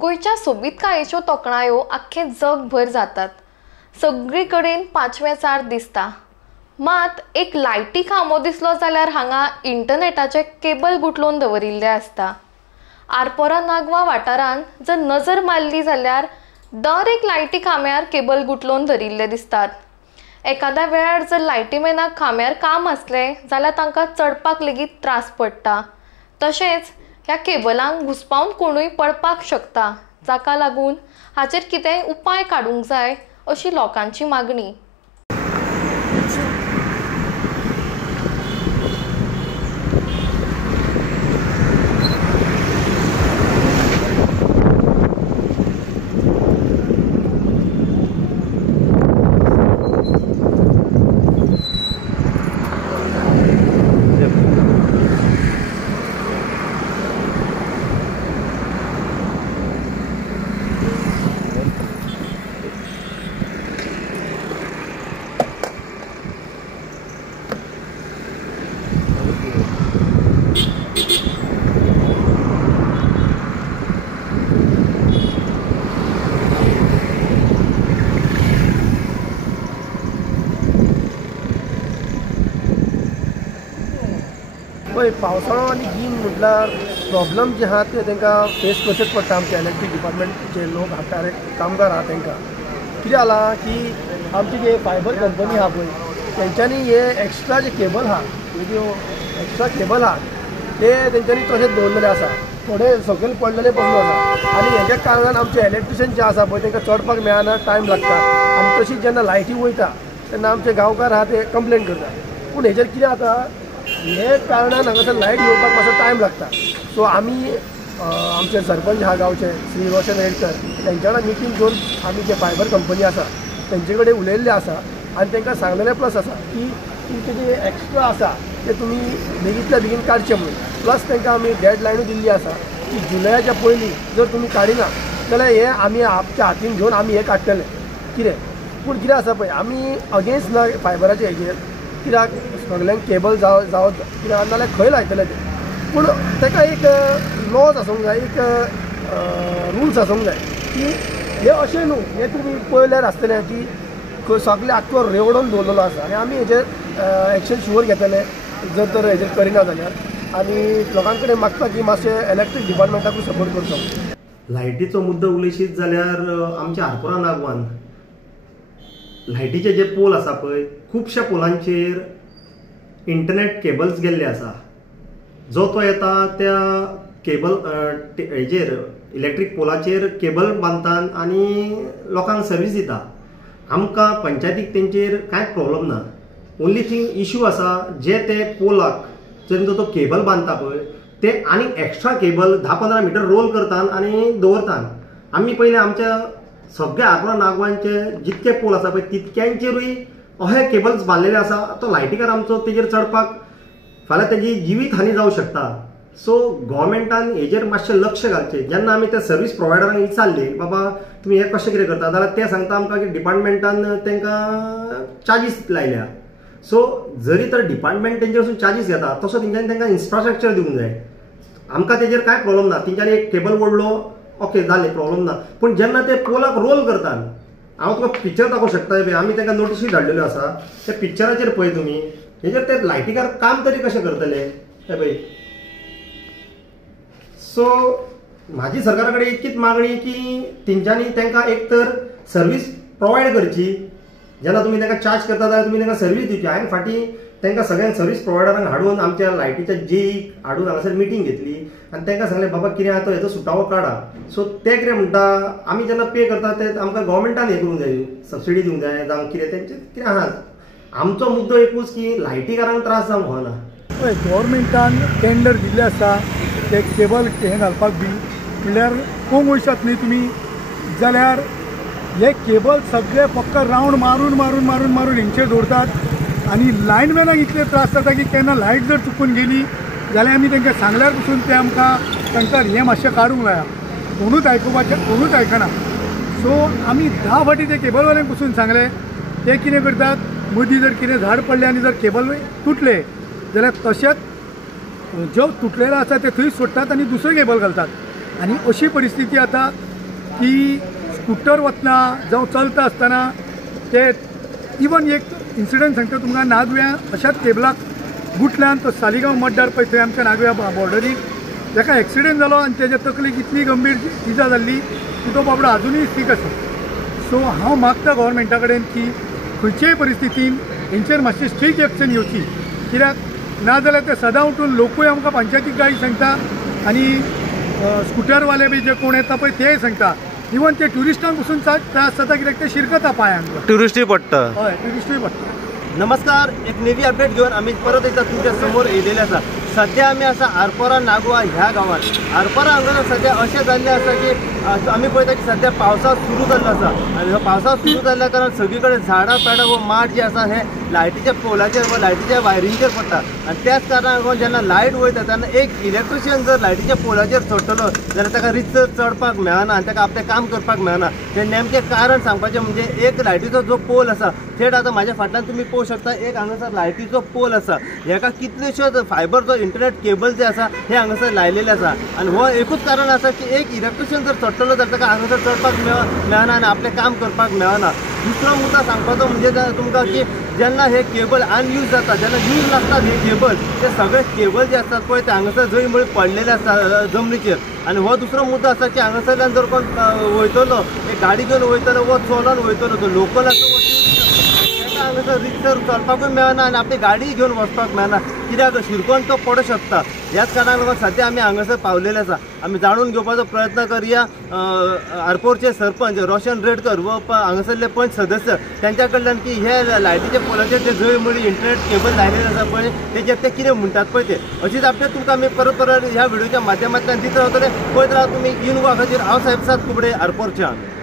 गोयच्या सोबीतकायेच्यो तोखणायो आख्खे जगभर जातात। सगळीकडेन पांचवेचार दिसता। मात एक लायटी खांबो दिसलो जाल्यार हांगा इंटरनेटाचे केबल गुठलोवन दवरिल्ले आसता। आरपोरा नागवा वाठारांत जर नजर मारली जाल्यार दर एक लायटी खांब्यार केबल गुठलोवन धरिल्ले दिसतात। एखाद्या वेळार जर लायटीमॅनाक खांब्यार काम आसलें जाल्यार तांकां चडपाक लेगीत त्रास पडटा। तशेंच ह्या केबलांक घुस्पावन कोणूय पडपाक शकता, जाका लागून हाचेर कितेंय उपाय काडूंक जाय अशी लोकांची मागणी। पळय पावसाळो आनी गीम म्हटल्यार प्रॉब्लम जे आहा ते तांकां फेस करचेच पडटा। आमचे इलेक्ट्रीक डिपार्टमेंटचे लोक हाडटा कामगार आहा तांकां कितें जाला की आमची जे फायबर कंपनी आहा पळय तेंच्यांनी हे एक्स्ट्रा जे केबल आहा म्हणजे एक्स्ट्रा केबल आहा ते तेंच्यांनी तशेंच दवरलेले आसा, थोडे सकयल पडलेले पडलो आसा आनी हेज्या कारणान आमचे इलेक्ट्रिशियन जे आसा पळय तांकां चडपाक मेळना, टायम लागता आनी तशीच जेन्ना लायटी वयता तेन्ना आमचे गांवकार आहा ते कंप्लेन करता। पूण हेजेर कितें जाता हे कारणान हांगासर लायट येवपाक मातसो टायम लागता। सो आमी आमचे सरपंच आहा गांवचे श्री रोशन रेडकर तेंच्या वांगडा मिटींग घेवन आमी जे फायबर कंपनी आसा तेंचे कडेन उलयल्ले आसा आनी तांकां सांगलेलें प्लस आसा की तुमचे जे एक्स्ट्रा आसा ते तुमी बेगींतल्या बेगीन काडचे म्हणून। प्लस तांकां आमी डेडलायनूय दिल्ली आसा की जुलयाच्या पयलीं जर तुमी काडिना जाल्यार हे आमी आपच्या हातीन घेवन आमी हे काडटले कितें। पूण कितें आसा पळय आमी अगेन्स्ट ना फायबराचे हेजेर, कित्याक सगल्यांक केबल जावं कित्याक नाजाल्यार खंय लायतले ते। पूण ताका एक लॉज आसूंक जाय, एक रुल्स आसूंक जाय की हे अशें न्हू, हे तुमी पळयल्यार आसतलें की सगळे आख्खो रेवडोवन दवरलेलो आसा आनी आमी हेजेर एक्शन शुअर घेतले जर तर हेजेर करिना जाल्यार। आनी लोकां कडेन मागता की मातशें इलेक्ट्रीक डिपार्टमेंटाकूय सपोर्ट करचो। लायटीचो मुद्दो उलयशीत जाल्यार आमच्या आरपोरा नागवान लायटीचे जे पोल आसा पळय खुबश्या पोलांचेर इंटरनेट केबल्स गेल्ले आसा। जो तो येता त्या केबल हेजेर इलेक्ट्रीक पोलाचेर केबल बांदतात आनी लोकांक सर्वीस दिता। आमकां पंचायतीक तेंचेर कांयच प्रॉब्लम ना। ओन्ली थिंग इश्यू आसा जे ते पोलाक जेन्ना तो केबल बांदता पळय ते आनी एक्स्ट्रा केबल 10-15 मिटर रोल करतात आनी दवरतात। आमी पयलीं आमच्या सगळ्या आरपोरा नागवांचे जितके पोल आसा पळय तितक्यांचेरूय अहे केबल्स बांदलेले आसा। तो लायटीकार आमचो तेजेर चडपाक फाल्यां तेजी जिवीत हानी जावं शकता। सो गव्हर्मेंटान हेजेर मातशें लक्ष घालचें। जेन्ना आमी त्या सर्वीस प्रोवायडरांक विचारली बाबा तुमी हे कशें कितें करता जाल्यार ते सांगता आमकां की डिपार्टमेंटान तांकां चार्जीस लायल्या। सो जरी तर डिपार्टमेंट तेंचेर वचून चार्जीस घेता तसो तेंच्यांनी तांकां इन्फ्रास्ट्रक्चर दिवंक जाय। आमकां तेजेर कांय प्रॉब्लम ना, तेंच्यांनी एक केबल ओडलो ओके जालें प्रॉब्लम ना। पूण जेन्ना ते पोलाक रोल करतात हांव तुका पिक्चर दाखोवंक शकता, आमी तांकां नोटिसूय धाडलेल्यो आसा त्या पिक्चराचेर पळय तुमी हेजेर ते लायटीकार काम तरी कशें करतले हे पळय। सो म्हाजी सरकारा कडेन इतकीच मागणी की तेंच्यांनी तांकां एक तर सर्वीस प्रोवायड करची। जेन्ना तुमी तांकां चार्ज करता जाल्यार तुमी तांकां सर्वीस दिवची। हांवें फाटीं तांकां सगळ्यांक सर्वीस प्रोवायडरांक हाडून आमच्या लायटीच्या जेईक हाडून हांगासर मिटींग घेतली आनी तांकां सांगलें बाबा कितें आसा तो हेचो सुटावो काडा। सो ते कितें म्हणटा आमी जेन्ना पे करता ते आमकां गव्हर्मेंटान हे करूंक जाय, सबसिडी दिवंक जाय जावं कितें तेंचें कितें आहा। आमचो मुद्दो एकूच की लायटीकारांक त्रास जावंक होना। पळय गव्हर्मेंटान टेंडर दिल्लें आसा ते केबल हें घालपाक बी, म्हणल्यार पळोवंक वयशात न्ही तुमी जाल्यार हे केबल सगळे फक्त रावंड मारून मारून मारून मारून हेंचेर दवरतात आनी लायनमॅनाक इतले त्रास जाता की केन्ना लायट जर चुकून गेली जाल्यार आमी तांकां सांगल्यार पसून ते आमकां सांगतात हें मातशें काडूंक लाया, कोणूच आयकना। सो आमी 10 फावटी ते केबलवाल्यांक पसून सांगलें, ते कितें करतात मदीं जर कितें झाड पडलें आनी जर केबल तुटले जाल्यार तशेंच जो तुटलेलो आसा ते थंय सोडटात आनी दुसरो केबल घालतात। आणि अशी परिस्थिती आता की स्कूटर वतना जावं चलता आसतना ते इवन एक इन्सिडंट सांगता तुमकां नागव्या अशाच केबलाक गुटल्यान तो सालिगांव मतदार पळय थंय आमच्या नागव्या बॉर्डरीक ताका एक्सिडेंट जालो आनी तेज्या तकलेक इतली गंभीर इजा जाल्ली की तो बाबडो अजुनूय सीक आसा. सो हांव मागता गव्हर्मेंटा कडेन की खंयचेय परिस्थितीन हेंचेर मातशी स्ट्रीक्ट एक्शन घेवची, कित्याक नाजाल्यार ते सदां उठून लोकूय आमकां पंचायतीक गाडी सांगता आनी स्कुटरवाले बी जे कोण येता पळय तेय सांगता. इवन ते ट्युरिस्टांक पसून त्रास जाता कित्याक ते शिरकता पांयांक. टुरिस्टूय पडटा. हय ट्युरिस्टूय पडटा. नमस्कार, एक नेवी अपडेट घेऊन आम्ही परत एकदा तुमच्या समोर येयलेले आसा. सध्या आम्ही असा आरपोरा नागवा ह्या गावात आरपोरा हांगा सध्या अशें जाल्लें आसा की आमी पळयता की सध्या पावसाळो सुरू जाल्लो आसा आनी हो पावसाळो सुरू जाल्ल्या कारणान सगळी कडेन झाडां पेडां व माड जे आसा हे लायटीच्या पोलाचेर व लायटीच्या वायरींचेर पडटा. आनी त्याच कारणान जेन्ना लायट वयता तेन्ना एक इलेक्ट्रिशियन जर लायटीच्या पोलाचेर चडटलो जाल्यार ताका रितसर चडपाक मेळना आनी ताका आपलें काम करपाक मेळना. तें नेमकें कारण सांगपाचें म्हणजे एक लायटीचो जो पोल आसा थेट आतां म्हाज्या फाटल्यान तुमी पळोवंक शकता एक हांगासर लायटीचो पोल आसा. हेका कितल्योश्योच फायबरचो इंटरनेट केबल जे आसा हे हांगासर लायलेले आसा आनी हो एकूच कारण आसा की एक इलेक्ट्रिशियन जर चडटलो जाल्यार ताका हांगासर चडपाक मेळना आनी आपलें काम करपाक मेळना. दुसरो मुद्दा सांगपाचो म्हणजे तुमकां की जेन्ना हे केबल अनयूज जाता जेन्ना यूज नासतात हे केबल ते सगळे केबल जे असतात पळय ते हांगासर जंय मुळे पडलेले आसतात जमनीचेर. आनी हो दुसरो मुद्दो आसा की हांगासरल्यान जर कोण वयतलो एक गाडी घेवन वयतलो व चलोन वयतलो तो लोकल आसा हांगासर रितसर चलपाकूय मेळना आनी आपली गाडी घेवन वचपाक मेळना कित्याक शिरकोन तो पडूंक शकता. ह्याच कारणान सद्या आमी हांगासर पावलेले आसा. आमी जाणून घेवपाचो प्रयत्न करया आरपोरचे सरपंच रोशन रेडकर व हांगासरले पंच सदस्य त्यांच्या कडल्यान की हे लायटीचे पोलाचेर जे जंय मुळे इंटरनेट केबल लायलेले आसा पळय तेजेर ते कितें म्हणटात पळय ते अशीच अपडेट तुमकां आमी परत परत ह्या व्हिडिओच्या माध्यमांतल्यान दित रावतले. पळयत राहा तुमी इन वा खातीर हांव साहेब सात कुबडे आरपोरच्यान.